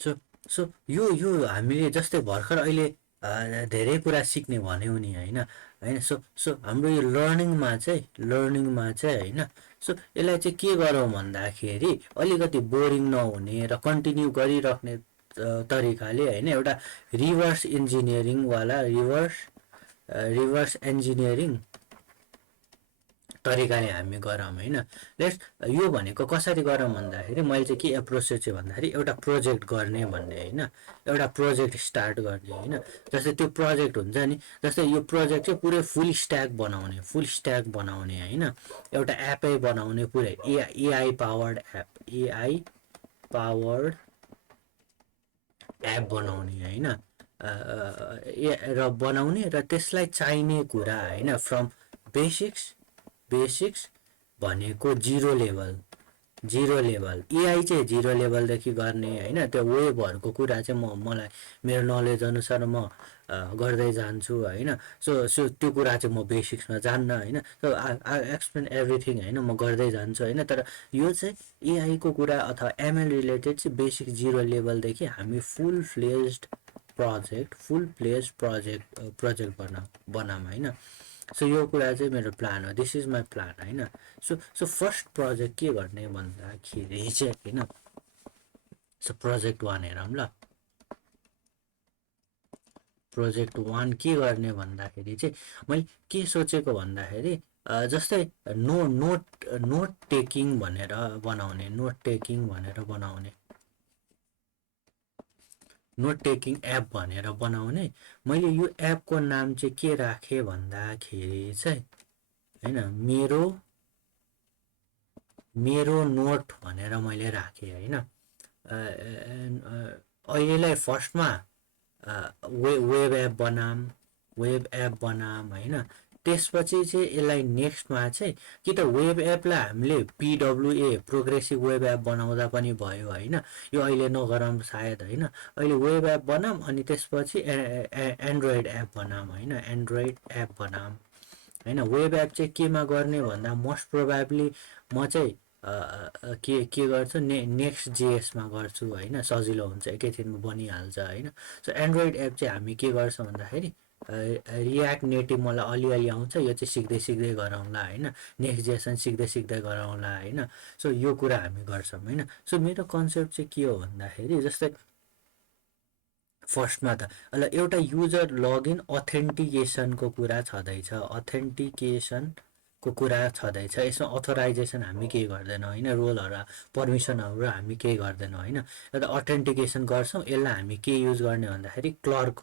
so so यो हामीले जस्तै भर्खर अहिले धेरै कुरा सिक्ने भन्यौँ नि होइन होइन सो सो हाम्रो यो लर्निङमा चाहिँ होइन सो यसलाई चाहिँ के गरौँ भन्दाखेरि अलिकति बोरिङ नहुने र कन्टिन्यू गरिराख्ने तरिकाले होइन एउटा रिभर्स इन्जिनियरिङवाला रिभर्स इन्जिनियरिङ तरिकाले हामी गरौँ होइन लेट्स यो भनेको कसरी गरौँ भन्दाखेरि मैले चाहिँ के एप्रोच चाहिँ भन्दाखेरि एउटा प्रोजेक्ट गर्ने भन्ने होइन एउटा प्रोजेक्ट स्टार्ट गर्ने होइन जस्तै त्यो प्रोजेक्ट हुन्छ नि जस्तै यो प्रोजेक्ट चाहिँ पुरै फुल स्ट्याक बनाउने होइन एउटा एपै बनाउने पुरै एआई पावर्ड एप बनाउने होइन र बनाउने र त्यसलाई चाहिने कुरा होइन फ्रम बेसिक्स भनेको जिरो लेभल एआई चाहिँ जिरो लेभलदेखि गर्ने होइन त्यो वेबहरूको कुरा चाहिँ मलाई मेरो नलेज अनुसार म गर्दै जान्छु होइन सो त्यो कुरा चाहिँ म बेसिक्समा जान्न होइन सो आई एक्सप्लेन एभ्रिथिङ होइन म गर्दै जान्छु होइन तर यो चाहिँ एआईको कुरा अथवा एमएल रिलेटेड चाहिँ बेसिक जिरो लेभलदेखि हामी फुल फ्लेज्ड प्रोजेक्ट बनाऊँ होइन सो यो कुरा चाहिँ मेरो प्लान हो दिस इज माई प्लान होइन सो फर्स्ट प्रोजेक्ट के गर्ने भन्दाखेरि चाहिँ होइन सो प्रोजेक्ट 1 हेरौँ ल प्रोजेक्ट 1 के गर्ने भन्दाखेरि चाहिँ मैले के सोचेको भन्दाखेरि जस्तै नोट टेकिङ भनेर बनाउने नोट टेकिङ एप भनेर बनाउने मैले यो एपको नाम चाहिँ के राखेँ भन्दाखेरि चाहिँ होइन मेरो नोट भनेर मैले राखेँ होइन अहिलेलाई फर्स्टमा वेब एप बनाम होइन त्यसपछि चाहिँ यसलाई नेक्स्टमा चाहिँ कि त वेब एपलाई हामीले पिडब्लुए प्रोग्रेसिभ वेब एप बनाउँदा पनि भयो होइन यो अहिले नगरौँ सायद होइन अहिले वेब एप बनाऊँ अनि त्यसपछि एन्ड्रोइड एप बनाऊँ होइन वेब एप चाहिँ केमा गर्ने भन्दा मोस्ट प्रोभाब्ली म चाहिँ के गर्छु नेक्स्ट जेएसमा गर्छु होइन सजिलो हुन्छ एकैछिनमा बनिहाल्छ होइन सो एन्ड्रोइड एप चाहिँ हामी के गर्छौँ भन्दाखेरि रियाक्ट नेटिभ मलाई अलिअलि आउँछ यो चाहिँ सिक्दै गरौँला होइन नेक्स्ट जेसन सिक्दै गरौँला होइन सो यो कुरा हामी गर्छौँ होइन सो मेरो कन्सेप्ट चाहिँ के हो भन्दाखेरि जस्तै फर्स्टमा त एउटा युजर लगइन अथेन्टिकेसनको कुरा छँदैछ यसमा अथोराइजेसन हामी केही गर्दैनौँ होइन रोलहरू पर्मिसनहरू हामी केही गर्दैनौँ होइन एउटा अथेन्टिकेसन गर्छौँ यसलाई हामी के युज गर्ने भन्दाखेरि क्लर्क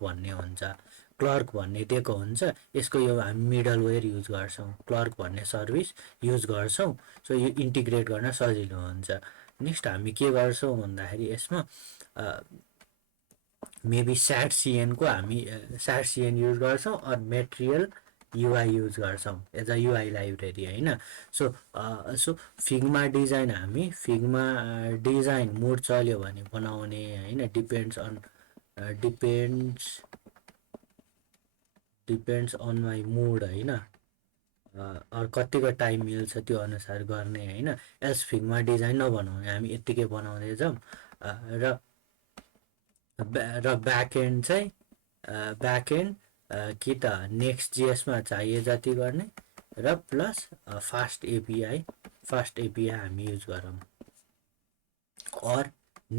भन्ने दिएको हुन्छ यसको यो हामी मिडलवेयर युज गर्छौँ क्लर्क भन्ने सर्भिस युज गर्छौँ सो यो इन्टिग्रेट गर्न सजिलो हुन्छ नेक्स्ट हामी के गर्छौँ भन्दाखेरि यसमा मेबी स्याट सिएन युज गर्छौँ अर मेटेरियल युआई युज गर्छौँ एज अ युआई लाइब्रेरी होइन सो फिग्मा डिजाइन मुड चल्यो भने बनाउने होइन डिपेन्ड्स अन माई मुड होइन अरू कतिको टाइम मिल्छ त्यो अनुसार गर्ने होइन एज फिग्मा डिजाइन नबनाउने हामी यत्तिकै बनाउँदै जाउँ र ब्याकएन्ड कि त नेक्स्ट जिएसमा चाहिए जति गर्ने र प्लस फास्ट एपिआई हामी युज गरौँ अर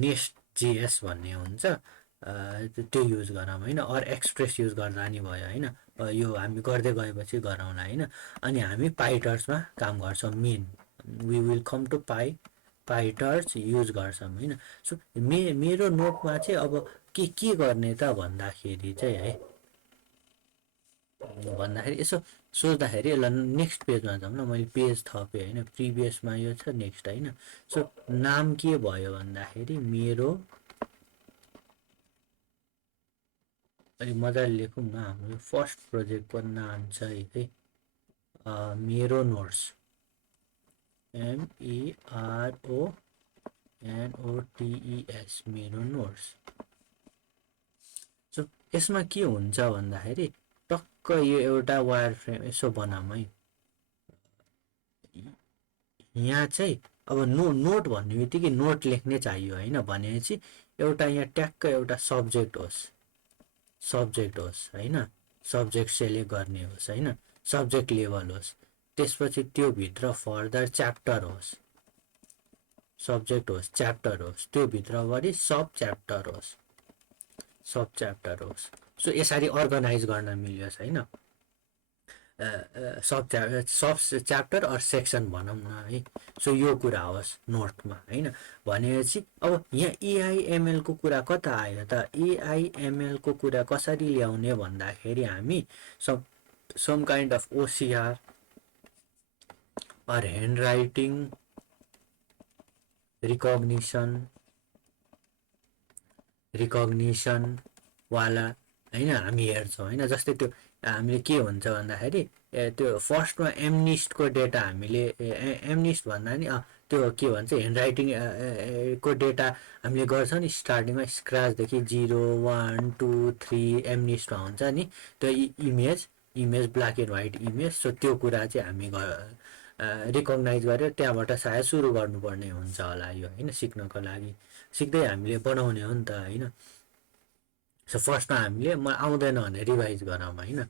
नेक्स्ट जिएस भन्ने हुन्छ त्यो युज गरौँ होइन अर एक्सप्रेस युज गर्दा नि भयो होइन यो हामी गर्दै गएपछि गरौँला होइन अनि हामी पाइटर्समा काम गर्छौँ main we will come to PyTorch use गर्छौँ होइन सो मेरो नोटमा चाहिँ अब के गर्ने त भन्दाखेरि चाहिँ है यसो सोच्दाखेरि यसलाई नेक्स्ट पेजमा जाउँ न मैले पेज थपेँ होइन प्रिभियसमा यो छ नेक्स्ट होइन सो नाम के भयो भन्दाखेरि मेरो अलि मजाले लेखौँ न हाम्रो फर्स्ट प्रोजेक्टको नाम चाहिँ है मेरो नोट्स MERONOTES मेरो नोट्स सो यसमा के हुन्छ भन्दाखेरि टक्क यो एउटा वायर फ्रेम यसो बनाऊँ है यहाँ चाहिँ अब नोट भन्ने बित्तिकै नोट लेख्ने चाहियो होइन भनेपछि एउटा यहाँ ट्याक्क एउटा सब्जेक्ट होस् होइन सब्जेक्ट सेलेक्ट गर्ने होस् होइन सब्जेक्ट लेभल होस् त्यसपछि त्योभित्र फर्दर च्याप्टर होस् सब्जेक्ट होस् च्याप्टर होस् त्योभित्रभरि सब च्याप्टर होस् सो यसरी अर्गनाइज गर्न मिल्योस् होइन सब च्याप्टर अर सेक्सन भनौँ न है सो यो कुरा होस् नोटमा होइन भनेपछि अब यहाँ एआइएमएलको कुरा कता आयो त एआइएमएलको कुरा कसरी ल्याउने भन्दाखेरि हामी some kind of OCR or handwriting रिकग्निसनवाला होइन हामी हेर्छौँ होइन जस्तै त्यो हामीले के हुन्छ भन्दाखेरि त्यो फर्स्टमा एमनिस्टको डेटा हामीले एमनिस्ट भन्दा नि त्यो के भन्छ ह्यान्ड राइटिङ को डेटा हामीले गर्छौँ नि स्टार्टिङमा स्क्राचदेखि 0 1 2 3 एमनिस्टमा हुन्छ नि त्यो image black and white image so त्यो कुरा चाहिँ हामी रिकगनाइज गरेर त्यहाँबाट सायद सुरु गर्नुपर्ने हुन्छ होला यो होइन सिक्नको लागि सिक्दै हामीले बनाउने हो नि त होइन सो फर्स्टमा हामीले आउँदैन भने रिभाइज गरौँ होइन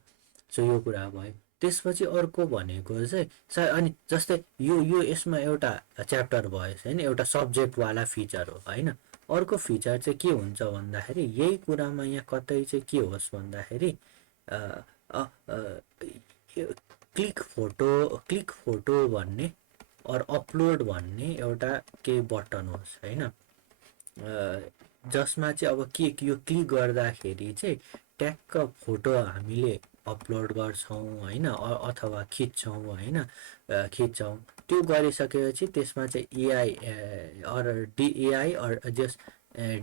सो यो कुरा भयो त्यसपछि अर्को भनेको चाहिँ सायद अनि जस्तै यो यसमा एउटा च्याप्टर भयो होइन एउटा सब्जेक्टवाला फिचर हो होइन अर्को फिचर चाहिँ के हुन्छ भन्दाखेरि यही कुरामा यहाँ कतै चाहिँ के होस् भन्दाखेरि क्लिक फोटो भन्ने अर अपलोड भन्ने एउटा केही बटन होस् होइन जसमा चाहिँ अब के यो क्लिक गर्दाखेरि चाहिँ ट्याक्क फोटो हामीले अपलोड गर्छौँ होइन अथवा खिच्छौँ होइन खिच्छौँ त्यो गरिसकेपछि त्यसमा चाहिँ एआई अर जस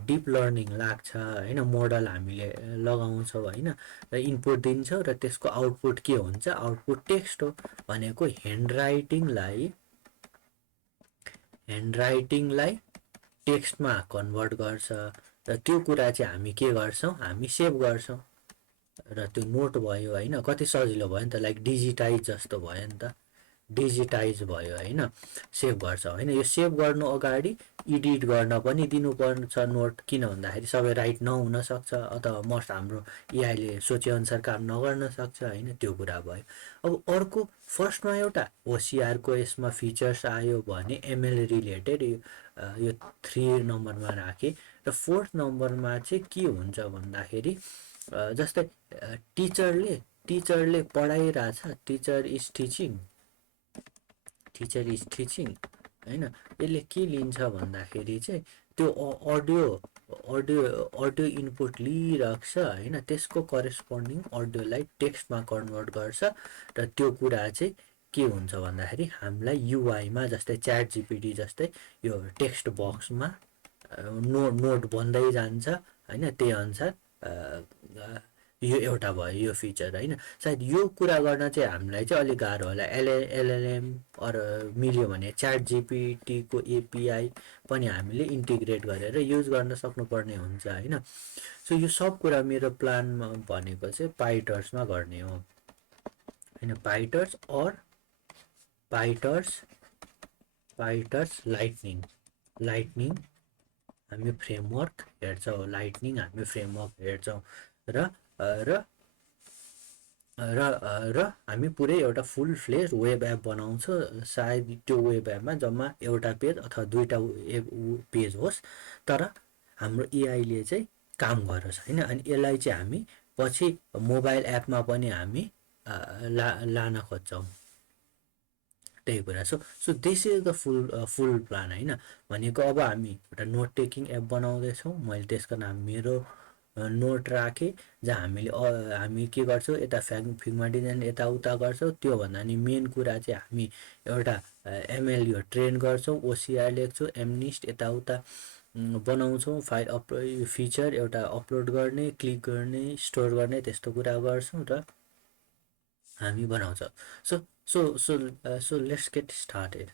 डिप लर्निङ लाग्छ होइन मोडल हामीले लगाउँछौँ होइन र इनपुट दिन्छौँ र त्यसको आउटपुट के हुन्छ आउटपुट टेक्स्ट हो भनेको ह्यान्ड राइटिङलाई टेक्स्टमा कन्भर्ट गर्छ र त्यो कुरा चाहिँ हामी के गर्छौँ हामी सेभ गर्छौँ र त्यो नोट भयो होइन कति सजिलो भयो नि त लाइक डिजिटाइज जस्तो भयो नि त डिजिटाइज भयो होइन सेभ गर्छ होइन यो सेभ गर्नु अगाडि एडिट गर्न पनि दिनुपर्छ नोट किन भन्दाखेरि सबै राइट नहुन सक्छ अथवा मस्ट हाम्रो एआईले सोचेअनुसार काम नगर्न सक्छ होइन त्यो कुरा भयो अब अर्को फर्स्टमा एउटा ओसिआरको यसमा फिचर्स आयो भने एमएल रिलेटेड यो 3 नम्बरमा राखेँ र 4th नम्बरमा चाहिँ के हुन्छ भन्दाखेरि जस्तै टिचरले पढाइरहेछ टिचर इज टिचिङ होइन यसले के लिन्छ भन्दाखेरि चाहिँ त्यो अडियो इनपुट लिइरहेको छ होइन त्यसको करेस्पोन्डिङ अडियोलाई टेक्स्टमा कन्भर्ट गर्छ र त्यो कुरा चाहिँ के हुन्छ भन्दाखेरि हामीलाई युआईमा जस्तै च्याट जिपिटी जस्तै यो टेक्स्ट बक्समा नोट बन्दै जान्छ होइन त्यही अनुसार यो एउटा भयो यो फिचर होइन सायद यो कुरा गर्न चाहिँ हामीलाई चाहिँ अलिक गाह्रो होला एलएलएम अर मिल्यो भने च्याट जिपिटीको एपिआई पनि हामीले इन्टिग्रेट गरेर युज गर्न सक्नुपर्ने हुन्छ होइन सो यो सब कुरा मेरो प्लानमा भनेको चाहिँ पाइटर्समा गर्ने हो होइन पाइटर्स लाइटनिङ हामी फ्रेमवर्क हेर्छौँ र हामी पुरै एउटा फुल फ्लेज वेब एप बनाउँछौँ सायद त्यो वेब एपमा जम्मा एउटा पेज अथवा 2टा पेज होस् तर हाम्रो एआईले चाहिँ काम गरोस् होइन अनि यसलाई चाहिँ हामी पछि मोबाइल एपमा पनि हामी लान खोज्छौँ त्यही कुरा so this is the full plan होइन भनेको अब हामी एउटा नोट टेकिङ एप बनाउँदैछौँ मैले त्यसको नाम मेरो नोट राखेँ जहाँ हामी के गर्छौँ यता फिग्मा डिजाइन यताउता गर्छौँ त्योभन्दा नि मेन कुरा चाहिँ हामी एउटा एमएल यो ट्रेन गर्छौँ ओसिआर लेख्छौँ एमनिस्ट यताउता बनाउँछौँ फाइल फिचर एउटा अपलोड गर्ने क्लिक गर्ने स्टोर गर्ने त्यस्तो कुरा गर्छौँ र हामी बनाउँछौँ सो लेट्स गेट स्टार्टेड